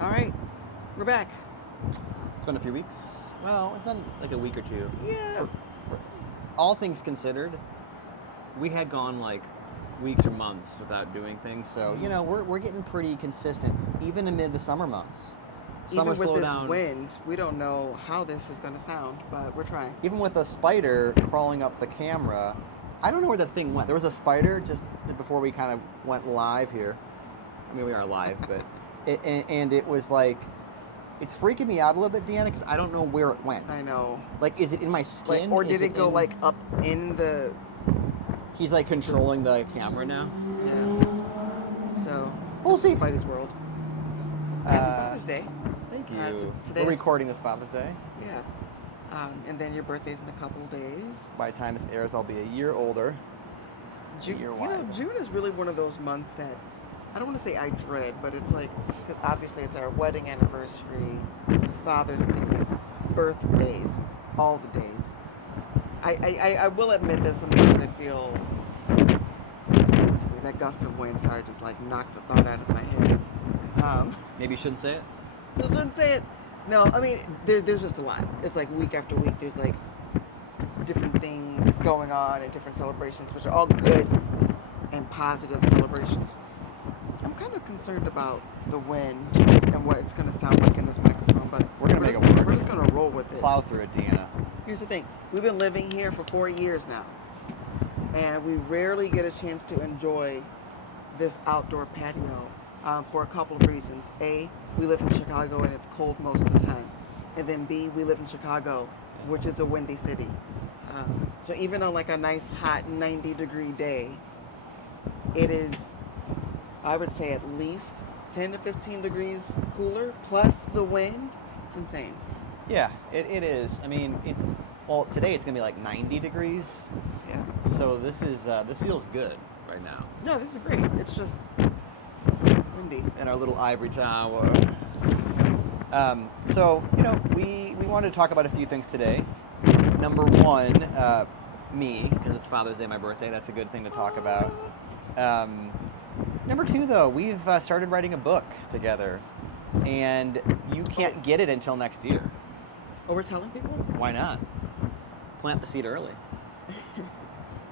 All right, we're back. It's been a few weeks. Well, it's been like a week or two. Yeah. For all things considered, we had gone like weeks or months without doing things. So we're getting pretty consistent, even amid the summer months. Summer Even with this slowdown. wind, we don't know how this is going to sound, but we're trying. Even with a spider crawling up the camera, I don't know where that thing went. There was a spider just before we kind of went live here. I mean, we are live, but and it was like, it's freaking me out a little bit, DeAnna, because I don't know where it went. I know. Like, is it in my skin? Or Is did it go in... like up in the? He's like controlling the camera now. Yeah. So We'll this is see. Spidey's world. Happy Father's Day. Thank you. Today's We're recording this Father's Day. Yeah. And then your birthday's in a couple of days. By the time this airs, I'll be a year older. June, June is really one of those months that I don't want to say I dread, but it's like, because obviously it's our wedding anniversary, Father's Days, birthdays, all the days. I will admit that sometimes I feel that gust of wind, sorry, just like knocked the thought out of my head. Maybe you shouldn't say it? I shouldn't say it. No, I mean, there's just a lot. It's like week after week, there's like different things going on and different celebrations, which are all good and positive celebrations. I'm kind of concerned about the wind and what it's going to sound like in this microphone, but we're going to make it work. We're just going to roll with it. Plow through it, DeAnna. Here's the thing. We've been living here for 4 years now, and we rarely get a chance to enjoy this outdoor patio for a couple of reasons. A, we live in Chicago and it's cold most of the time. And then B, we live in Chicago, which is a windy city. So even on like a nice hot 90-degree day, it is, I would say, at least 10 to 15 degrees cooler, plus the wind. It's insane. Yeah, it is. I mean, well, today it's going to be like 90 degrees. Yeah. So this feels good right now. No, this is great. It's just windy. In our little ivory tower. So, we wanted to talk about a few things today. Number one, me, because it's Father's Day, my birthday. That's a good thing to talk about. Number two, though, we've started writing a book together, and you can't get it until next year. Oh, we're telling people? Why not? Plant the seed early.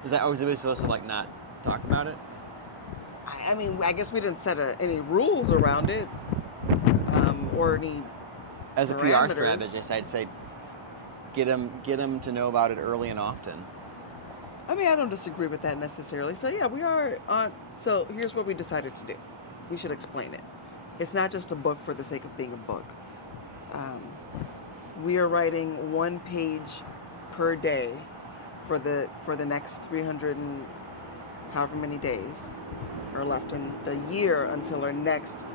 Was it supposed to like not talk about it? I mean, I guess we didn't set any rules around it, or any. As a PR parameters. strategist, I'd say get them to know about it early and often. I mean, I don't disagree with that necessarily. So yeah, we are on. So here's what we decided to do. We should explain it. It's not just a book for the sake of being a book. We are writing 1 page per day for the next 300 and however many days are left in the year until our next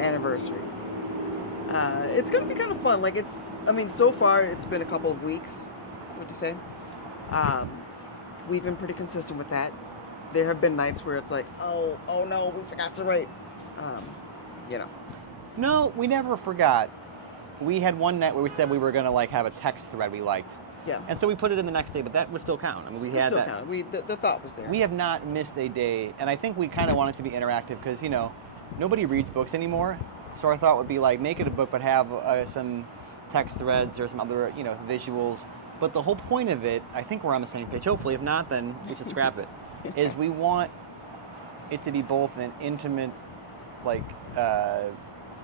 anniversary. It's gonna be kind of fun. Like so far it's been a couple of weeks. What'd you say? We've been pretty consistent with that. There have been nights where it's like, oh no, we forgot to write. No, we never forgot. We had one night where we said we were gonna like have a text thread we liked. Yeah. And so we put it in the next day, but that would still count. I mean, we had still that. count. The thought was there. We have not missed a day, and I think we kind of want it to be interactive because nobody reads books anymore. So our thought would be like make it a book, but have some text threads or some other visuals. But the whole point of it, I think we're on the same page. Hopefully, if not, then we should scrap it. Is we want it to be both an intimate,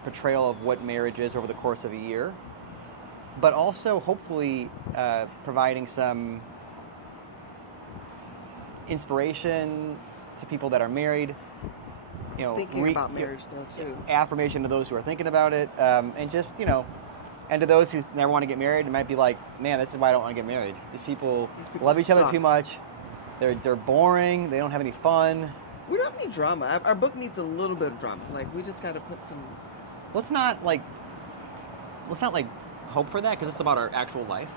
portrayal of what marriage is over the course of a year, but also hopefully providing some inspiration to people that are married. Thinking about marriage though too. Affirmation to those who are thinking about it, and just and to those who never want to get married, it might be like, man, this is why I don't want to get married. These people love each other too much. They're boring. They don't have any fun. We don't have any drama. Our book needs a little bit of drama. Like we just got to put some. Let's not hope for that because it's about our actual life.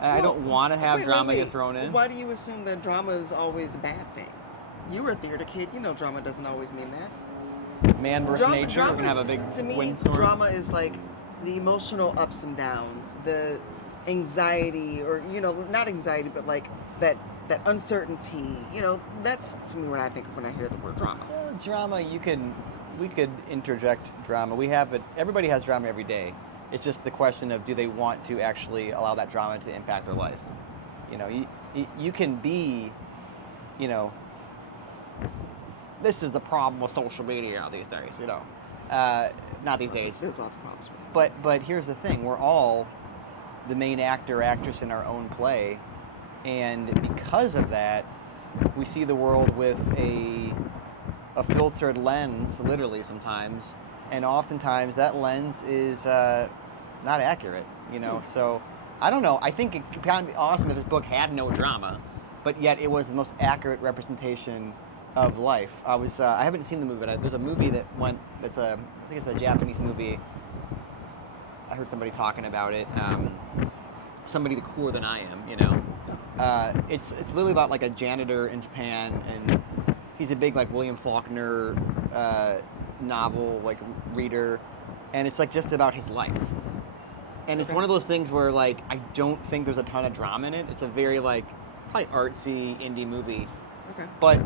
I don't want to have drama get thrown in. Why do you assume that drama is always a bad thing? You were a theater kid. You know drama doesn't always mean that. Man versus nature. We're going to have a big windstorm. Drama is like the emotional ups and downs, the anxiety, or not anxiety, but like that uncertainty. That's to me what I think of when I hear the word drama. Drama, you can we could interject drama. We have it. Everybody has drama every day. It's just the question of, do they want to actually allow that drama to impact their life? You know, you can be, you know, this is the problem with social media these days. You know, not these days. There's lots of problems with it. But here's the thing: we're all the main actor, actress in our own play, and because of that, we see the world with a filtered lens, literally sometimes, and oftentimes that lens is not accurate. You know, so I don't know. I think it could kind of be awesome if this book had no drama, but yet it was the most accurate representation of life. I haven't seen the movie, but there's a movie that went. I think it's a Japanese movie. I heard somebody talking about it. Somebody cooler than I am, you know. It's literally about like a janitor in Japan, and he's a big like William Faulkner novel like reader, and it's like just about his life. And it's one of those things where like I don't think there's a ton of drama in it. It's a very like probably artsy indie movie. Okay. But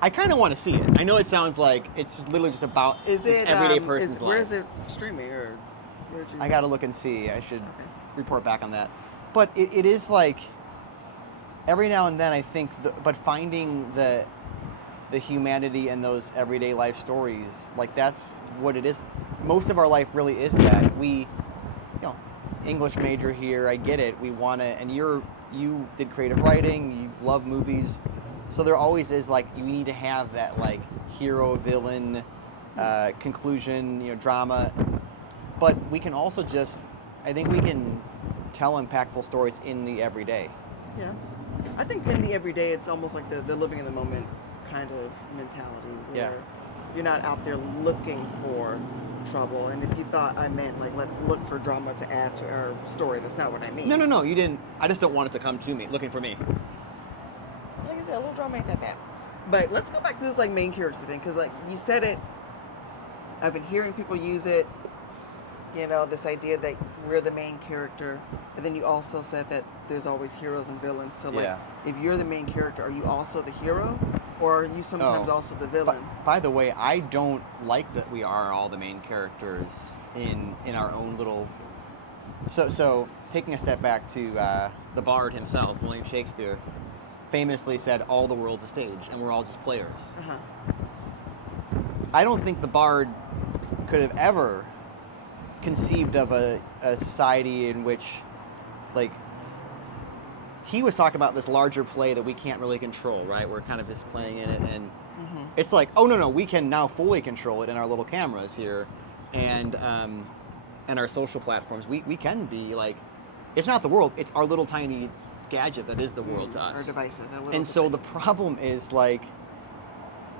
I kind of want to see it. I know it sounds like it's just literally just about this everyday person's life. Where is it streaming, or where'd you? I gotta look and see. I should report back on that. But it is like every now and then I think, but finding the humanity in those everyday life stories, like that's what it is. Most of our life really is that. We, you know, English major here. I get it. We want to, and you did creative writing. You love movies. So there always is like, you need to have that like hero villain conclusion, you know, drama. But we can also just, I think we can tell impactful stories in the everyday. Yeah, I think in the everyday it's almost like the living in the moment kind of mentality where you're not out there looking for trouble. And if you thought I meant like let's look for drama to add to our story, that's not what I mean. No, you didn't. I just don't want it to come to me, looking for me. Like I said, a little drama ain't that bad. But let's go back to this like main character thing, because like you said it, I've been hearing people use it, you know, this idea that we're the main character, and then you also said that there's always heroes and villains. So like, if you're the main character, are you also the hero, or are you sometimes also the villain? By the way, I don't like that we are all the main characters in our own little. So taking a step back to the Bard himself, William Shakespeare, famously said, "All the world's a stage, and we're all just players." Uh-huh. I don't think the Bard could have ever conceived of a society in which, like, he was talking about this larger play that we can't really control, right? We're kind of just playing in it, and it's like, oh no, we can now fully control it in our little cameras here, and our social platforms. We can be like, it's not the world; it's our little tiny gadget that is the world to us. Our devices. Our little and so the problem is like,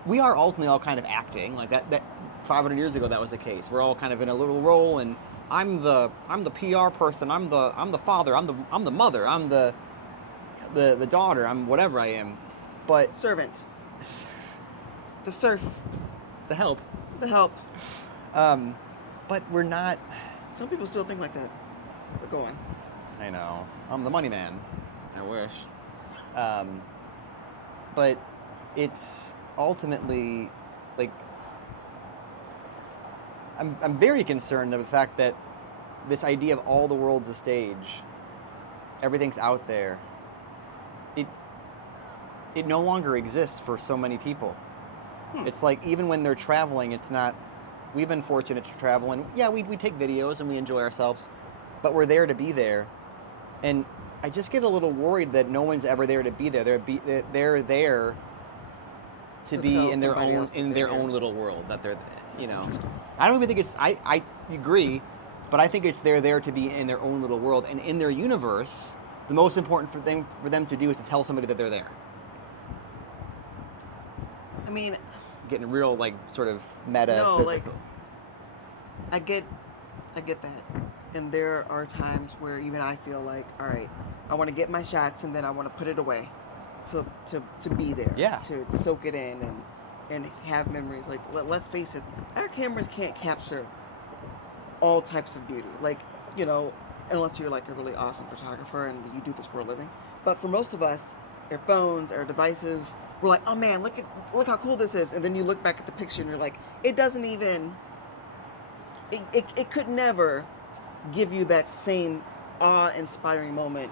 we are ultimately all kind of acting like that 500 years ago that was the case. We're all kind of in a little role, and I'm the PR person, I'm the father, I'm the mother, I'm the daughter, I'm whatever I am. But servant, the serf, the help. But we're not. Some people still think like that. But go on. I know. I'm the money man. I wish. But it's ultimately like, I'm very concerned of the fact that this idea of all the world's a stage, everything's out there, it no longer exists for so many people. It's like, even when they're traveling, it's not. We've been fortunate to travel, and we take videos and we enjoy ourselves, but we're there to be there. And I just get a little worried that no one's ever there to be there. They're there to be in their own little world that they're, you know. I don't even think it's. I agree, but I think it's they're there to be in their own little world, and in their universe, the most important thing for them to do is to tell somebody that they're there. I mean, getting real like sort of meta. No, like, I get that. And there are times where even I feel like, all right, I want to get my shots and then I want to put it away to be there. Yeah. To soak it in and have memories. Like, let's face it, our cameras can't capture all types of beauty. Like, you know, unless you're like a really awesome photographer and you do this for a living. But for most of us, our phones, our devices, we're like, oh man, look how cool this is, and then you look back at the picture and you're like, it doesn't even, it could never give you that same awe-inspiring moment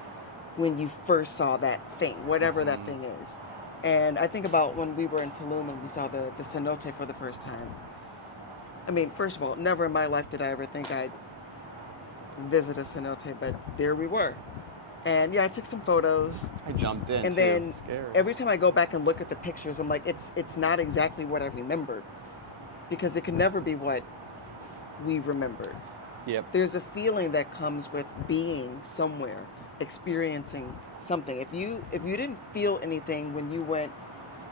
when you first saw that thing, whatever that thing is. And I think about when we were in Tulum and we saw the cenote for the first time. I mean, first of all, never in my life did I ever think I'd visit a cenote, but there we were. And yeah, I took some photos. I jumped in, and too. then Scary. every time I go back and look at the pictures, I'm like, it's not exactly what I remembered, because it can never be what we remembered. Yep. There's a feeling that comes with being somewhere, experiencing something. If you didn't feel anything when you went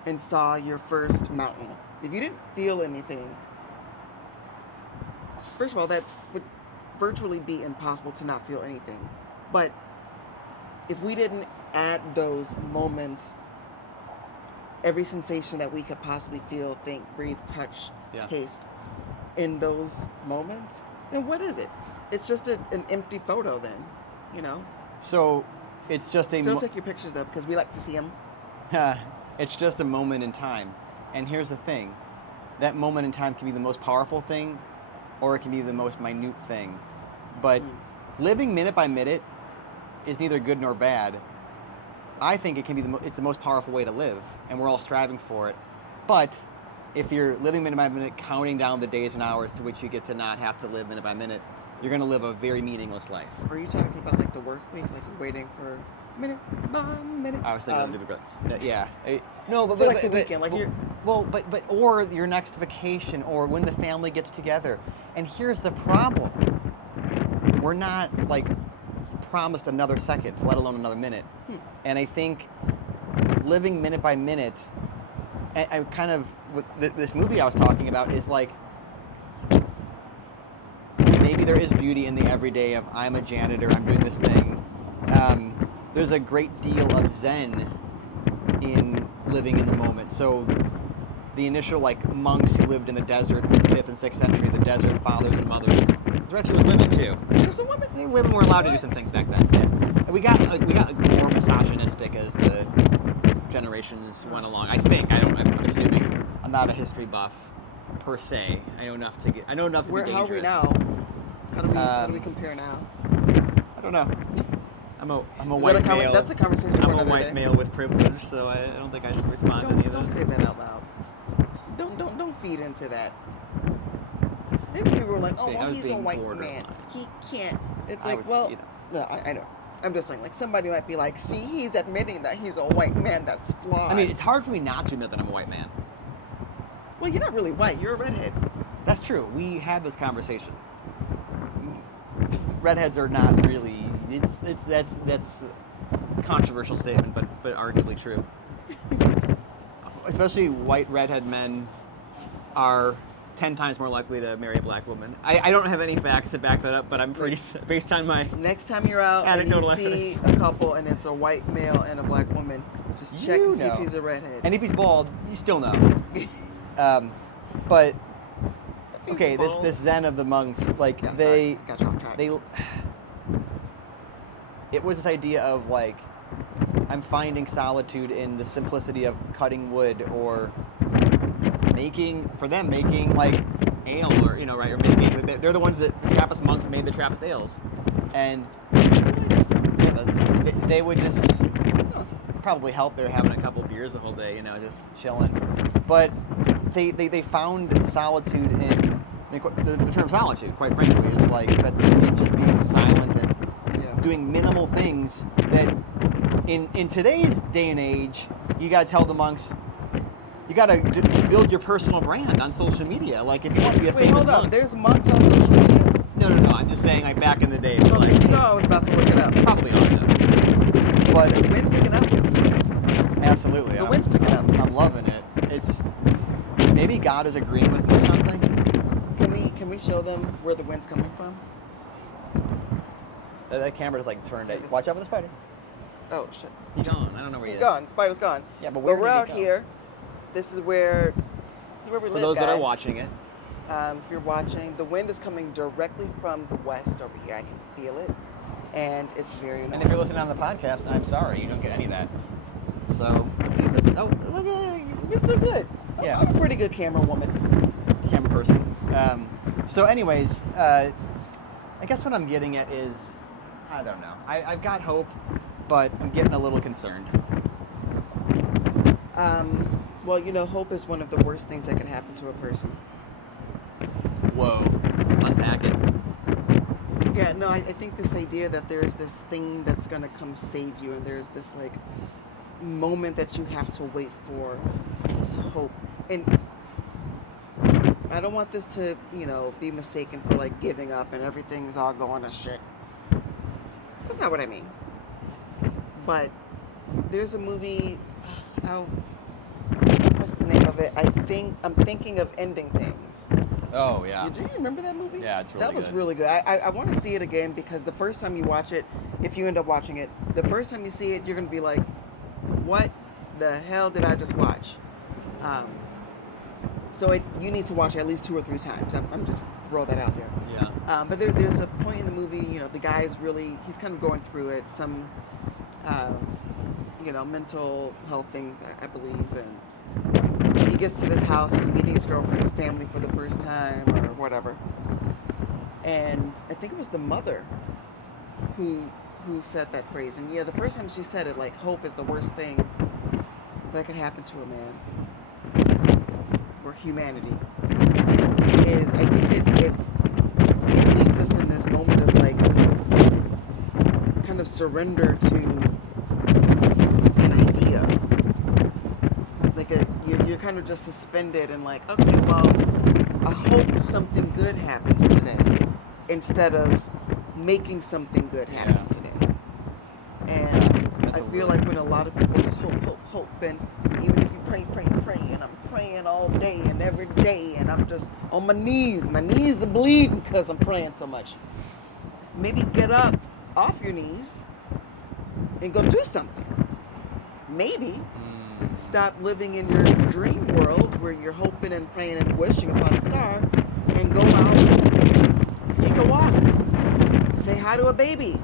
and saw your first mountain, if you didn't feel anything, first of all, that would virtually be impossible to not feel anything. But if we didn't add those moments, every sensation that we could possibly feel, think, breathe, touch, taste, in those moments, then what is it? It's just an empty photo then, you know? So it's just a... Still take your pictures though, because we like to see them. It's just a moment in time. And here's the thing. That moment in time can be the most powerful thing, or it can be the most minute thing. But living minute by minute is neither good nor bad. I think it can be it's the most powerful way to live, and we're all striving for it. But if you're living minute by minute, counting down the days and hours to which you get to not have to live minute by minute, you're going to live a very meaningless life. Are you talking about like the work week, like you're waiting for minute by minute? I was thinking of different. Yeah. No, but like the weekend, like you're. Well, but or your next vacation, or when the family gets together. And here's the problem: we're not like promised another second, let alone another minute. And I think living minute by minute, I kind of with this movie I was talking about is like, maybe there is beauty in the everyday of I'm a janitor, I'm doing this thing. There's a great deal of zen in living in the moment. So the initial like monks who lived in the desert in the 5th and 6th century, the desert fathers and mothers. There actually was women too. There's some women. Women were allowed to do some things back then. Yeah. And we got more misogynistic as the generations went along. I think. I'm assuming. I'm not a history buff per se. I know enough to be dangerous. How are we now? How do we compare now? I don't know. I'm a white male. That's a conversation. I'm a white male with privilege, so I don't think I should respond to any of those. Don't say that out loud. Don't feed into that. Maybe people were like, oh, well, he's a white man. He can't. It's like, well, no, I know. I'm just saying, like, somebody might be like, see, he's admitting that he's a white man. That's flawed. I mean, it's hard for me not to admit that I'm a white man. Well, you're not really white. You're a redhead. That's true. We had this conversation. Redheads are not really. That's a controversial statement, but arguably true. Especially white redhead men are 10 times more likely to marry a black woman. I don't have any facts to back that up, but I'm pretty based on my next time you're out and you see a couple and it's a white male and a black woman, just check and see if he's a redhead. And if he's bald, you still know. But okay, this Zen of the monks, like got you off track. It was this idea of like, I'm finding solitude in the simplicity of cutting wood or making like ale, or right, or making. They're the ones that the Trappist monks made the Trappist ales, and they would just probably help. They're having a couple beers the whole day, just chilling. But they found solitude in the term solitude. Quite frankly, is like just being silent and doing minimal things that in today's day and age, you got to tell the monks. You got to build your personal brand on social media. Like, if you want to be a famous hold up. monk. There's monks on social media? No. I'm just saying, like, back in the day. Oh, like, I was about to look it up. Probably on them. But the wind picking up? Absolutely. The wind's picking up. I'm loving it. It's maybe God is agreeing with me or something. Can we show them where the wind's coming from? That camera's like turned. Watch out for the spider. Oh shit. He's gone. I don't know where he is. He's gone. Spider's gone. Yeah, but we're out here. This is where we live, for those guys. that are watching it. If you're watching, the wind is coming directly from the west over here. I can feel it, and it's very annoying. And if you're listening on the podcast, I'm sorry, you don't get any of that. So let's see if it's. Oh, look, You're still good. Yeah. I'm a pretty good camera woman. camera person. So, anyways, I guess what I'm getting at is, I don't know. I've got hope, but I'm getting a little concerned. Well, hope is one of the worst things that can happen to a person. Whoa, unpack it. Yeah, no, I think this idea that there's this thing that's going to come save you, and there's this, like, moment that you have to wait for, this hope. And I don't want this to, be mistaken for, like, giving up and everything's all going to shit. That's not what I mean. But there's a movie, what's the name of it? I'm thinking of Ending Things. Oh, yeah. Do you remember that movie? Yeah, it's really good. That was good. really good. I want to see it again because the first time you watch it, if you end up watching it, the first time you see it, you're going to be like, what the hell did I just watch? So you need to watch it at least 2 or 3 times. I'm just throw that out there. Yeah. But there's a point in the movie, the guy's he's kind of going through it, some, mental health things, I believe, and he gets to this house, he's meeting his girlfriend's family for the first time or whatever. And I think it was the mother who said that phrase. And yeah, the first time she said it, like, hope is the worst thing that could happen to a man or humanity. Is I think it leaves us in this moment of, like, kind of surrender to an idea. Like you're kind of just suspended and like, okay, well, I hope something good happens today instead of making something good happen today. And I feel like when a lot of people just hope, and even if you pray, and I'm praying all day and every day, and I'm just on my knees are bleeding because I'm praying so much. Maybe get up off your knees and go do something. Maybe stop living in your dream world where you're hoping and praying and wishing upon a star, and go out, take a walk, say hi to a baby,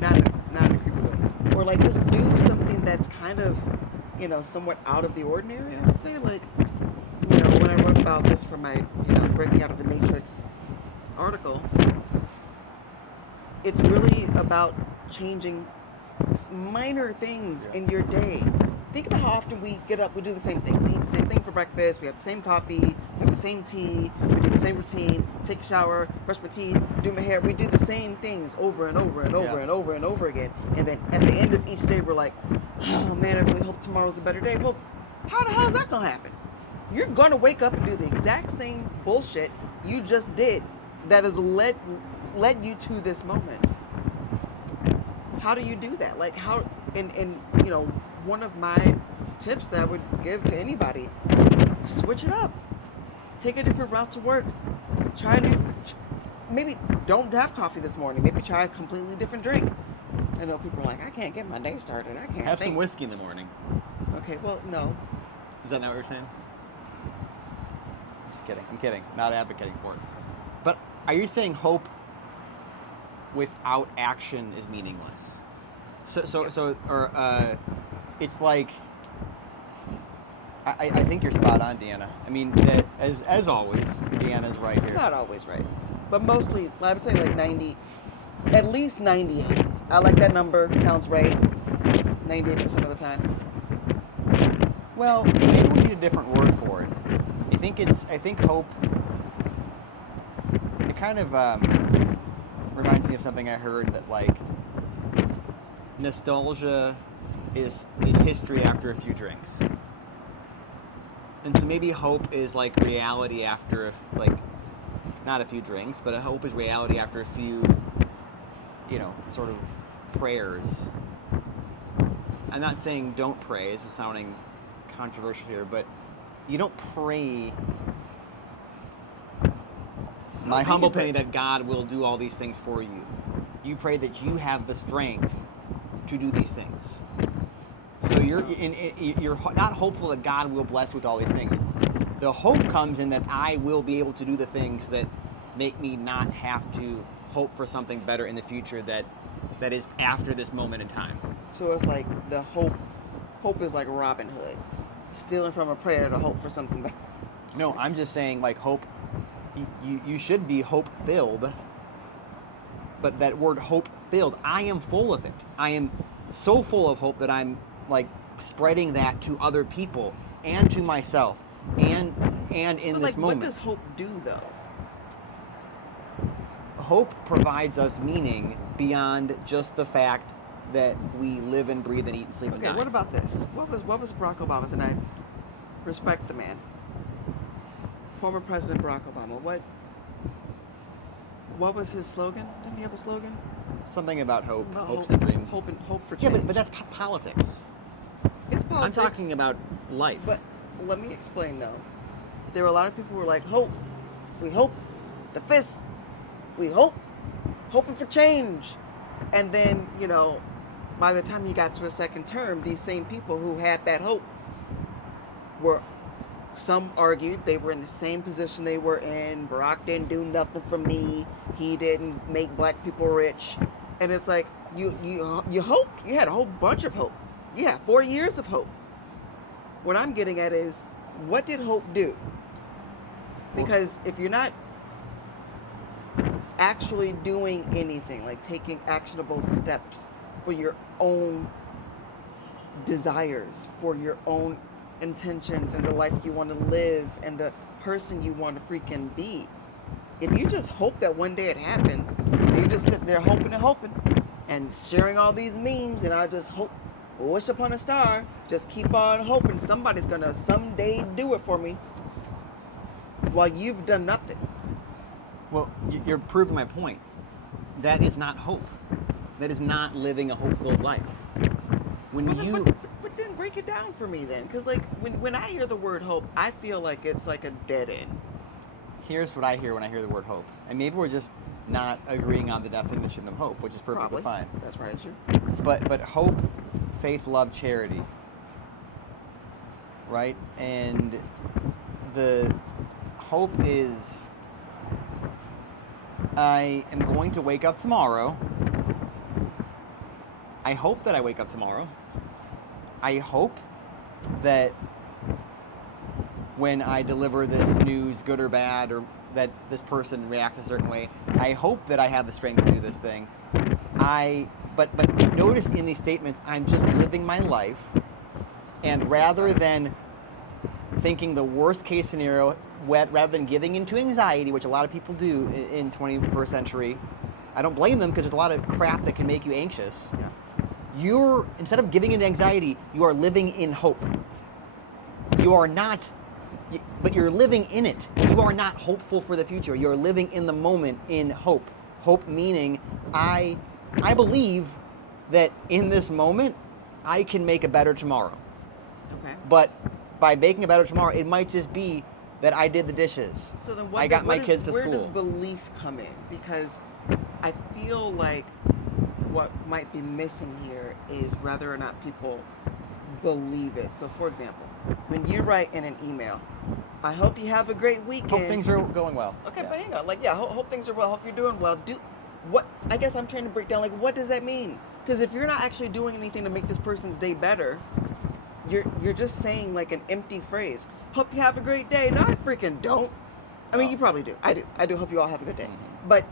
not in a creepy way, or like just do something that's kind of, somewhat out of the ordinary. I would say, like, when I wrote about this for my, breaking out of the Matrix article, it's really about changing minor things in your day. Think about how often we get up, we do the same thing. We eat the same thing for breakfast, we have the same coffee, we have the same tea, we do the same routine, take a shower, brush my teeth, do my hair. We do the same things over and over and over and over and over again. And then at the end of each day, we're like, oh man, I really hope tomorrow's a better day. Well, how the hell is that going to happen? You're going to wake up and do the exact same bullshit you just did that has led you to this moment. How do you do that? Like, how, and one of my tips that I would give to anybody, switch it up. Take a different route to work. Maybe don't have coffee this morning. Maybe try a completely different drink. I know people are like, I can't get my day started. I can't have some whiskey in the morning. Okay, well, no. Is that not what you're saying? I'm just kidding. I'm kidding. Not advocating for it. But are you saying hope without action is meaningless? It's like, I think you're spot on, DeAnna. I mean, that as always, DeAnna's right here. Not always right, but mostly, I would say like 90, at least 98. I like that number. Sounds right. 98% of the time. Well, maybe we need a different word for it. I think hope. It kind of reminds me of something I heard, that like nostalgia is history after a few drinks. And so maybe hope is like reality after, like, not a few drinks, but a hope is reality after a few, sort of prayers. I'm not saying don't pray. This is sounding controversial here, but you don't pray, my humble opinion, that God will do all these things for you. You pray that you have the strength to do these things. So you're not hopeful that God will bless with all these things. The hope comes in that I will be able to do the things that make me not have to hope for something better in the future that is after this moment in time. So it's like the hope hope is like Robin Hood, stealing from a predator to hope for something better. No, I'm just saying, like, hope, you should be hope-filled, but that word hope-filled, I am full of it. I am so full of hope that I'm, like, spreading that to other people and to myself and in But, this like, moment. what does hope do, though? Hope provides us meaning beyond just the fact that we live and breathe and eat and sleep and Okay, die. what about this? What was Barack Obama's? And I respect the man. Former President Barack Obama. What was his slogan? Didn't he have a slogan? Something about hope, Something about hopes and dreams. Hope for Yeah, change. but that's politics. It's I'm politics. talking about life. But let me explain though. There were a lot of people who were like, hope. We hope. The fist. We hope. Hoping for change. And then, by the time he got to a second term, these same people who had that hope were, some argued they were in the same position they were in. Barack didn't do nothing for me. He didn't make black people rich. And it's like, you hoped. You had a whole bunch of hope. You had 4 years of hope. What I'm getting at is, what did hope do? Because if you're not actually doing anything, like taking actionable steps for your own desires, for your own intentions and the life you want to live and the person you want to freaking be, if you just hope that one day it happens, and you just sit there hoping and sharing all these memes, and I just hope, wish upon a star, just keep on hoping somebody's gonna someday do it for me, while you've done nothing. Well, you're proving my point. That is not hope. That is not living a hope-filled life. When But then break it down for me then, because like when I hear the word hope, I feel like it's like a dead end. Here's what I hear when I hear the word hope, and maybe we're just not agreeing on the definition of hope, which is perfectly Probably. fine. That's right, sure. But hope, faith, love, charity, right? And the hope is, I am going to wake up tomorrow. I hope that I wake up tomorrow. I hope that when I deliver this news, good or bad, or that this person reacts a certain way, I hope that I have the strength to do this thing. But notice in these statements, I'm just living my life, and rather than thinking the worst case scenario, rather than giving into anxiety, which a lot of people do in 21st century, I don't blame them because there's a lot of crap that can make you anxious. Yeah. Instead of giving into anxiety, you are living in hope. You are not, but you're living in it. You are not hopeful for the future. You're living in the moment in hope. Hope meaning I believe that in this moment, I can make a better tomorrow. Okay. But by making a better tomorrow, it might just be that I did the dishes. So then I got my kids to where school. does belief come in? Because I feel like what might be missing here is whether or not people believe it. So for example, when you write in an email, I hope you have a great weekend. Hope things are going well. Okay, Yeah. but hang on. Like, hope things are well. Hope you're doing well. I guess I'm trying to break down, like, what does that mean? Because if you're not actually doing anything to make this person's day better, you're just saying like an empty phrase. Hope you have a great day. No, I freaking don't. I mean, you probably do. I do hope you all have a good day. Mm-hmm. But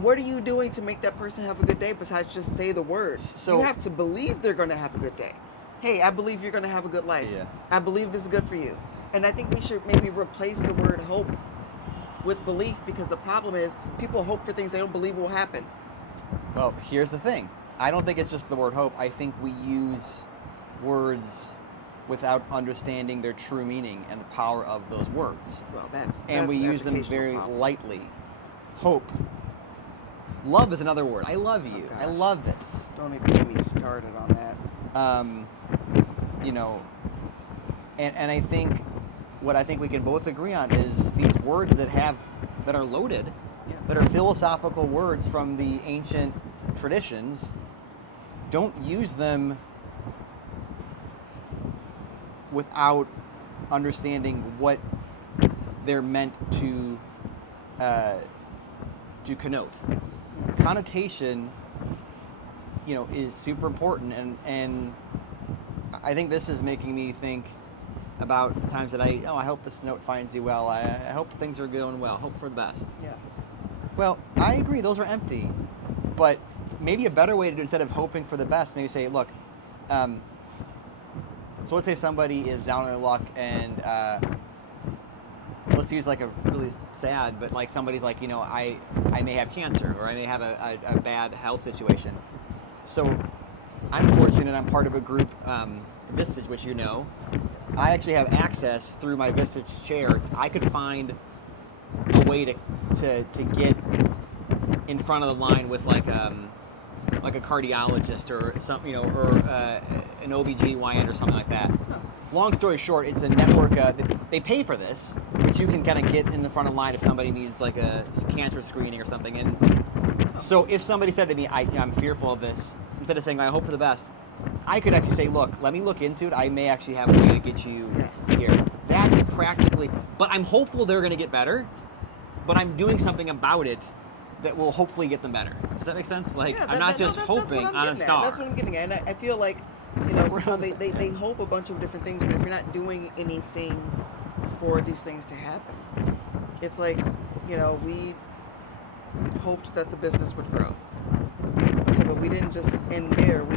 what are you doing to make that person have a good day besides just say the words? So you have to believe they're going to have a good day. Hey, I believe you're going to have a good life. Yeah. I believe this is good for you. And I think we should maybe replace the word hope with belief, because the problem is people hope for things they don't believe will happen. Well, here's the thing. I don't think it's just the word hope. I think we use words without understanding their true meaning and the power of those words. Well, that's And we an use them educational very problem. lightly. Hope. Love is another word. I love you. Oh, I gosh. love this. Don't even get me started on that. And I think what I think we can both agree on is these words that are loaded, Yeah. that are philosophical words from the ancient traditions, don't use them without understanding what they're meant to connote. Connotation, is super important, and I think this is making me think about the times that I hope this note finds you well. I hope things are going well. Hope for the best. Yeah. Well, I agree. Those are empty. But maybe a better way to do, instead of hoping for the best, maybe say, look, so let's say somebody is down on their luck and let's use like a really sad, but like somebody's like, I may have cancer or I may have a bad health situation. So I'm fortunate I'm part of a group, Vistage, which I actually have access through my Vistage chair. I could find a way to get in front of the line with like a cardiologist or something, or an OBGYN or something like that. Long story short, it's a network. They pay for this, but you can kind of get in the front of the line if somebody needs like a cancer screening or something. And so if somebody said to me, I'm fearful of this, instead of saying I hope for the best, I could actually say, look, let me look into it. I may actually have a way to get you here. That's practically, but I'm hopeful they're going to get better, but I'm doing something about it that will hopefully get them better. Does that make sense? Like, I'm not just hoping on a star. That's what I'm getting at. And I feel like, they hope a bunch of different things, but if you're not doing anything for these things to happen, it's like, we hoped that the business would grow. Okay, but we didn't just end there. We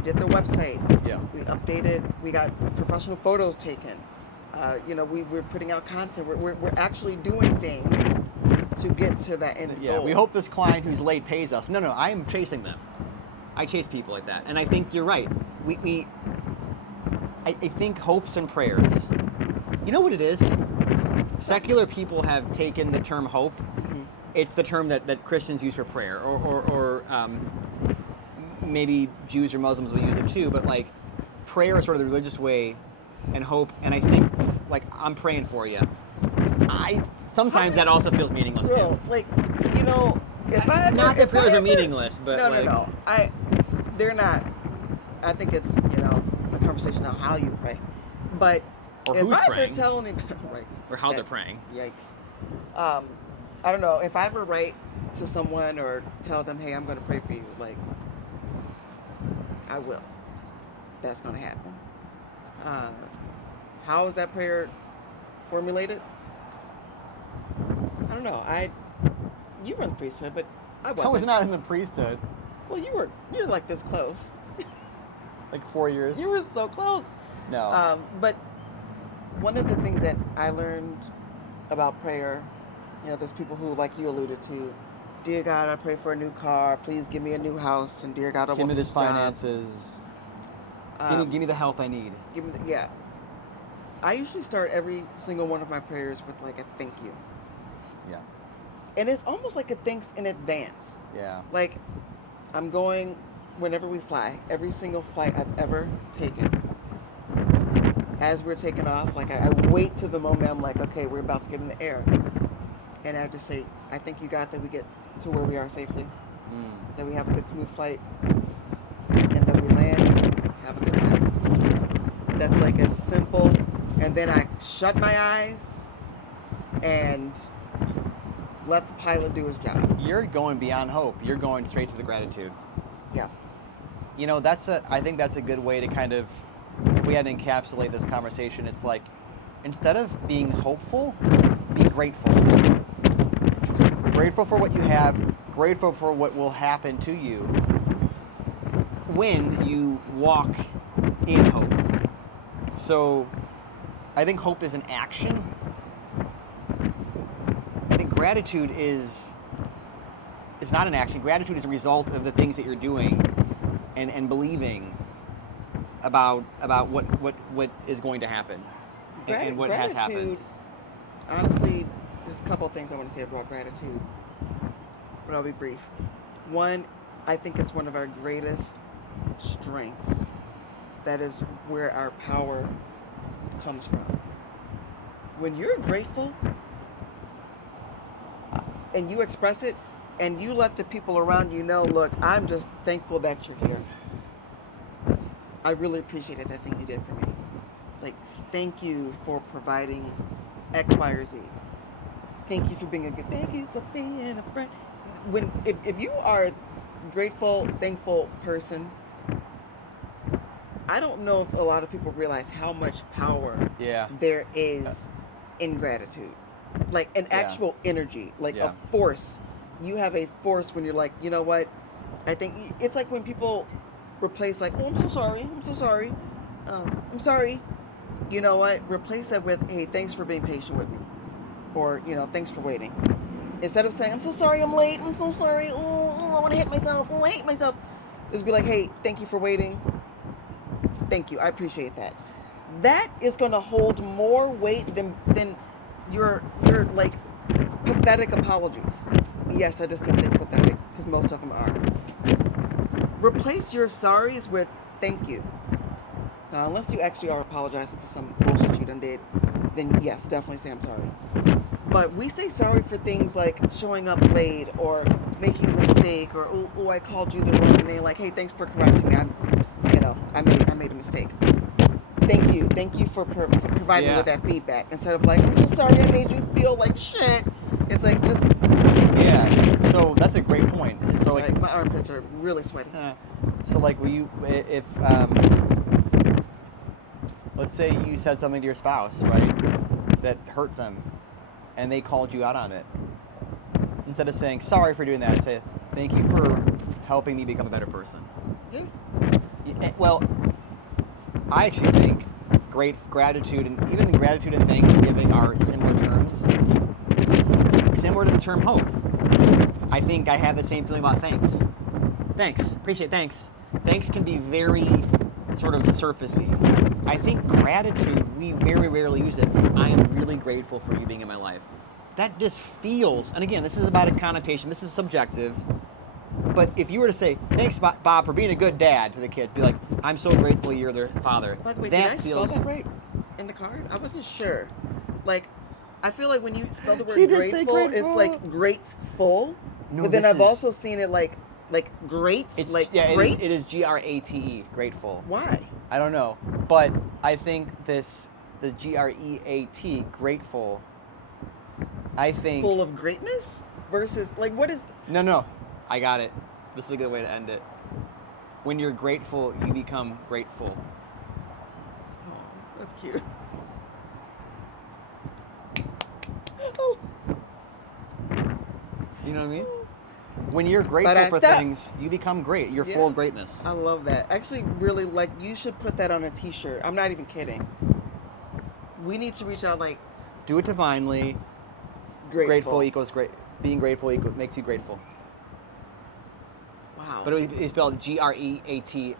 did the website. Yeah. We updated. We got professional photos taken. We're putting out content. We're actually doing things to get to that end goal. Yeah, we hope this client who's late pays us. No, I am chasing them. I chase people like that. And I think you're right. I think hopes and prayers. You know what it is? Secular people have taken the term hope. Mm-hmm. It's the term that Christians use for prayer, or maybe Jews or Muslims will use it too, but like prayer is sort of the religious way, and hope, and I think like I'm praying for you. Sometimes that also feels meaningless too. Like, if if prayers are meaningless, but no. They're not. I think it's a conversation on how you pray, but or if who's I praying, ever tell anybody, right, or how they're praying. Yikes. I don't know if I ever write to someone or tell them, hey, I'm going to pray for you. Like, I will. That's going to happen. How is that prayer formulated? I don't know. You were in the priesthood, but I wasn't. I was not in the priesthood. Well, you're like this close. Like 4 years. You were so close. No. But one of the things that I learned about prayer, there's people who, like you alluded to, dear God, I pray for a new car. Please give me a new house. And dear God, I give want me this job. finances. Give me the health I need. Yeah. I usually start every single one of my prayers with like a thank you. Yeah. And it's almost like a thanks in advance. Yeah. Like, I'm going, whenever we fly, every single flight I've ever taken, as we're taking off, like I wait to the moment I'm like, okay, we're about to get in the air. And I just say, I thank you, God, that we get to where we are safely, that we have a good, smooth flight, and that we land, have a good time. That's like as simple. And then I shut my eyes and let the pilot do his job. You're going beyond hope. You're going straight to the gratitude. Yeah. I think that's a good way to kind of, if we had to encapsulate this conversation, it's like, instead of being hopeful, be grateful. Grateful for what you have, grateful for what will happen to you when you walk in hope. So I think hope is an action. I think gratitude is not an action. Gratitude is a result of the things that you're doing and believing about what is going to happen and what has happened. Honestly, there's a couple of things I want to say about gratitude, but I'll be brief. One, I think it's one of our greatest strengths. That is where our power comes from. When you're grateful and you express it and you let the people around you know, look, I'm just thankful that you're here. I really appreciated that thing you did for me. Like, thank you for providing X, Y, or Z. Thank you for being a good, thank you for being a friend. If you are a grateful, thankful person, I don't know if a lot of people realize how much power Yeah. there is in gratitude. Like an Yeah. actual energy, like Yeah. a force. You have a force when you're like, you know what? I think it's like when people replace like, oh, I'm so sorry. I'm so sorry. I'm sorry. You know what? Replace that with, hey, thanks for being patient with me. Or, thanks for waiting. Instead of saying, I'm so sorry I'm late. I'm so sorry. Oh, I want to hit myself. Oh, I hate myself. Just be like, hey, thank you for waiting. Thank you. I appreciate that. That is going to hold more weight than your like pathetic apologies. Yes, I just said they're pathetic because most of them are. Replace your sorries with thank you. Unless you actually are apologizing for some bullshit you done did, then yes, definitely say I'm sorry. But we say sorry for things like showing up late or making a mistake or oh, I called you the wrong name. Like, hey, thanks for correcting me. I made a mistake. Thank you for providing me with that feedback. Instead of like, I'm so sorry I made you feel like shit. It's like just. Yeah. So that's a great point. So sorry, like my armpits are really sweaty. So like, if let's say you said something to your spouse, right, that hurt them, and they called you out on it. Instead of saying sorry for doing that, say thank you for helping me become a better person. Yeah. Well, I actually think great gratitude and even gratitude and thanksgiving are similar terms, similar to the term hope. I think I have the same feeling about thanks. Thanks, appreciate thanks. Thanks can be very sort of surfacey. I think gratitude, we very rarely use it. I am really grateful for you being in my life. That just feels, and again, this is about a connotation, this is subjective, but if you were to say, thanks, Bob, for being a good dad to the kids, be like, I'm so grateful you're their father. By the way, that did I spell that right in the card? I wasn't sure. Like, I feel like when you spell the word grateful, it's like grateful. No, but then I've also seen it like great, like great. It is Grate, grateful. Why? I don't know, but I think the Great, grateful, I think full of greatness versus like what is? No, I got it. This is a good way to end it. When you're grateful, you become grateful. Oh, that's cute. Oh. You know what I mean? When you're grateful for things, you become great. You're full of greatness. I love that. Actually, really, like, you should put that on a t-shirt. I'm not even kidding. We need to reach out, like... Do it divinely. Grateful equals great. Being grateful makes you grateful. Wow. But it's spelled Great-FULL.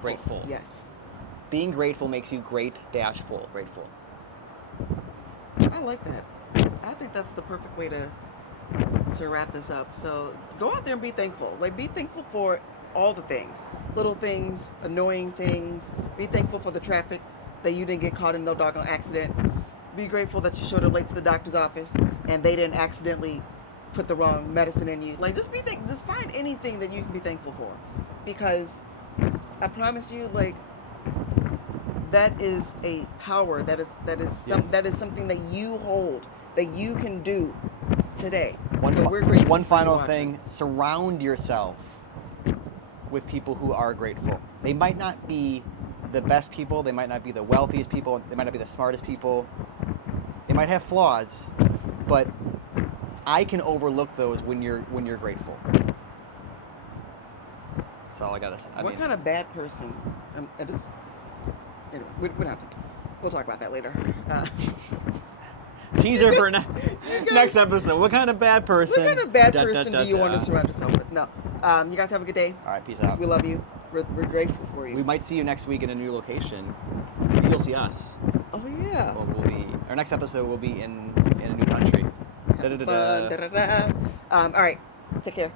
Grateful. Yes. Being grateful makes you great-full. Grateful. I like that. I think that's the perfect way to wrap this up. So go out there and be thankful. Like, be thankful for all the things, little things, annoying things. Be thankful for the traffic, that you didn't get caught in no doggone accident. Be grateful that you showed up late to the doctor's office and they didn't accidentally put the wrong medicine in you. Like, just find anything that you can be thankful for, because I promise you, like, that is a power. That is something that you hold, that you can do today. One final thing: surround yourself with people who are grateful. They might not be the best people. They might not be the wealthiest people. They might not be the smartest people. They might have flaws, but I can overlook those when you're grateful. That's all I gotta say. What kind of bad person? Anyway, we don't have to. We'll talk about that later. Teaser for next episode. What kind of bad person? What kind of bad person do you want to surround yourself with? No. You guys have a good day. All right, peace out. We love you. We're grateful for you. We might see you next week in a new location. You'll see us. Oh yeah. Well, our next episode will be in a new country. All right. Take care.